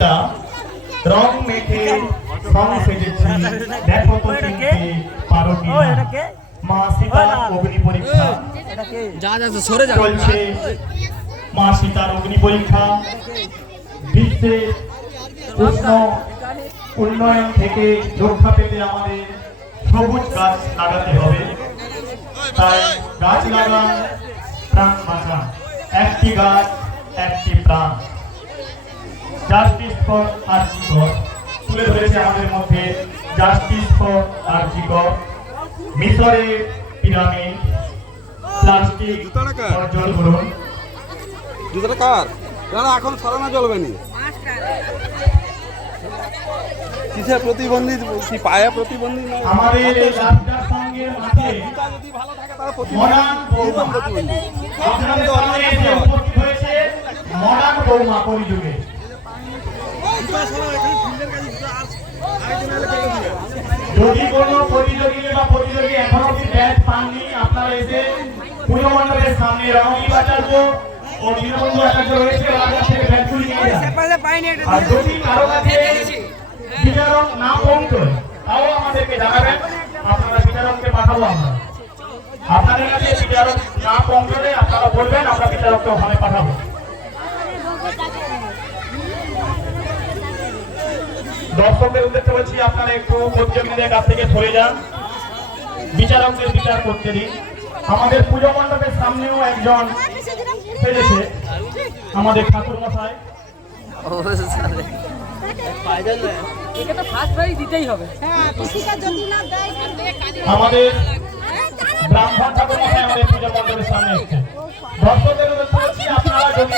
রং মেখে রং সেজেছি, দেখো তো চিনতে পারো কি না। মা সীতার অগ্নি পরীক্ষা চলছে, মা সীতার অগ্নি পরীক্ষা। বিশ্বের উন্নয়ন থেকে রক্ষা পেতে আমাদের সবুজ গাছ লাগাতে হবে। তাই গাছ লাগান, প্রাণ বাঁচান। একটি গাছ একটি প্রাণ। জাস্টিস ফর আরজি কর তুলে ধরেছে আমাদের মধ্যে। জাস্টিস ফর আরজি কর। মিশরের পিরামিড প্লাস্টিক বর্জন করুন। জুতোটা কার? না এখন সরানো চলবে না। কিসের প্রতিবন্ধী? কি পায়া প্রতিবন্ধী? আমাদের এই রাস্তার সঙ্গে মাঠে যদি ভালো থাকে তাহলে মডার্ন বৌমা আপনাদের সামনে এসে উপস্থিত হয়েছে। মডার্ন বৌমা কলিযুগে। যদি কোনো প্রতিযোগী বা প্রতিযোগী এখনো অব্দি ব্যাচ পাননি, আপনারা এসে পুজো মণ্ডপের সামনে রঙি বাজাবো ও দীনবন্ধু একাডেমি রয়েছে, ওনার কাছ থেকে ব্যাচগুলি নিয়ে যান। আর যদি কারো কাছে বিতরণ না পৌঁছয় তাও আমাদেরকে জানাবেন, আপনারা বিতরণকে পাঠাবো। আমরা আপনাদের কাছে বিতরণ না পৌঁছলে আপনারা বলবেন, আমরা বিতরণকে ওখানে পাঠাবো। দর্শকদের উদ্দেশ্যে বলছি, আপনারা একটু প্রতিযোগীদের কাছ থেকে সরে যান, বিচারকদের বিচার করতে দিন। আমাদের পুজো মণ্ডপের সামনেও একজন সেজেছে, আমাদের ঠাকুর মশাই। আমাদের ব্রাহ্মণ ঠাকুর মশাই আমাদের পুজো মণ্ডপের সামনে এসেছে। দর্শকদের উদ্দেশ্যে বলছি, আপনারা যদি